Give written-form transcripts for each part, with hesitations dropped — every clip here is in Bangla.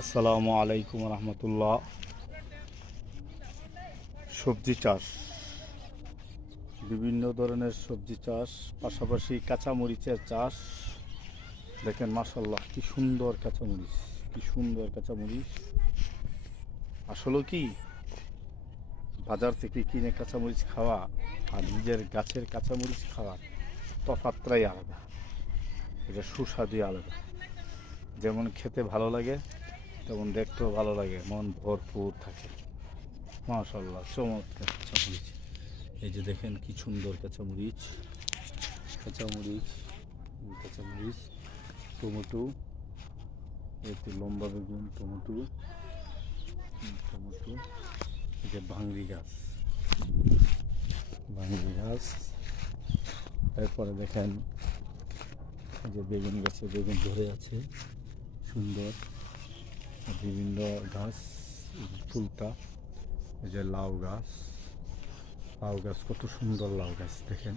আসসালামু আলাইকুম রহমতুল্লাহ। সবজি চাষ, বিভিন্ন ধরনের সবজি চাষ, পাশাপাশি কাঁচামরিচের চাষ। দেখেন মাশাল্লাহ, কি সুন্দর কাঁচামরিচ, কি সুন্দর কাঁচামরিচ। আসলে কি, বাজার থেকে কিনে কাঁচামরিচ খাওয়া আর নিজের গাছের কাঁচামরিচ খাওয়া তফাৎটাই আলাদা। এটা সুস্বাদু আলাদা। যেমন খেতে ভালো লাগে, তেমন দেখতেও ভালো লাগে, মন ভরপুর থাকে। মাশাল্লাহ, চমৎকার কাঁচামরিচ। এই যে দেখেন কি সুন্দর কাঁচামরিচ, কাঁচামরিচ, কাঁচামরিচ, টমেটো, একটু লম্বা বেগুন, টমেটো, টমেটো, এই যে ভাঙ্গি গাছ, ভাঙ্গি গাছ। এরপরে দেখেন এই যে বেগুন গাছে বেগুন ধরে আছে সুন্দর। বিভিন্ন গাছ, ফুলটা, এই যে লাউ গাছ, লাউ গাছ কত সুন্দর লাউ গাছ দেখেন,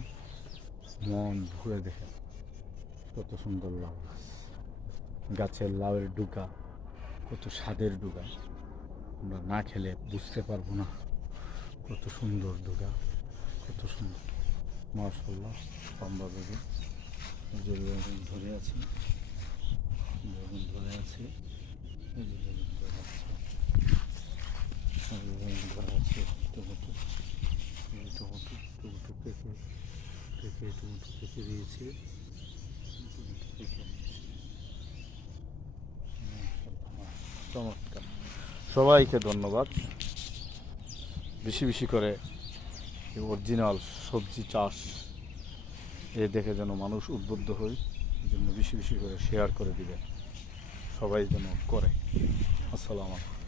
মন ভরে দেখেন কত সুন্দর লাউ গাছ। গাছের লাউয়ের ডুকা কত স্বাদের ডুকা, আমরা না খেলে বুঝতে পারবো না কত সুন্দর ডুকা, কত সুন্দর। মাশাআল্লাহ, লম্বা বেগুন, বেগুন ধরে আছে, বেগুন ধরে আছে, এই যে বেগুন ধরে আছে, বেগুন ধরে আছে। টমেটো, টমেটো, টমেটো পেকে, পেকে টমেটো পেকে দিয়েছে, টমেটো পেকে দিয়েছে। চমৎকার। সবাইকে ধন্যবাদ। বেশি বেশি করে অরিজিনাল সবজি চাষ দেখে যেন মানুষ উদ্বুদ্ধ হয়, এই জন্য বেশি বেশি করে শেয়ার করে দিবেন, সবাই যেন করে। আসসালামু আলাইকুম।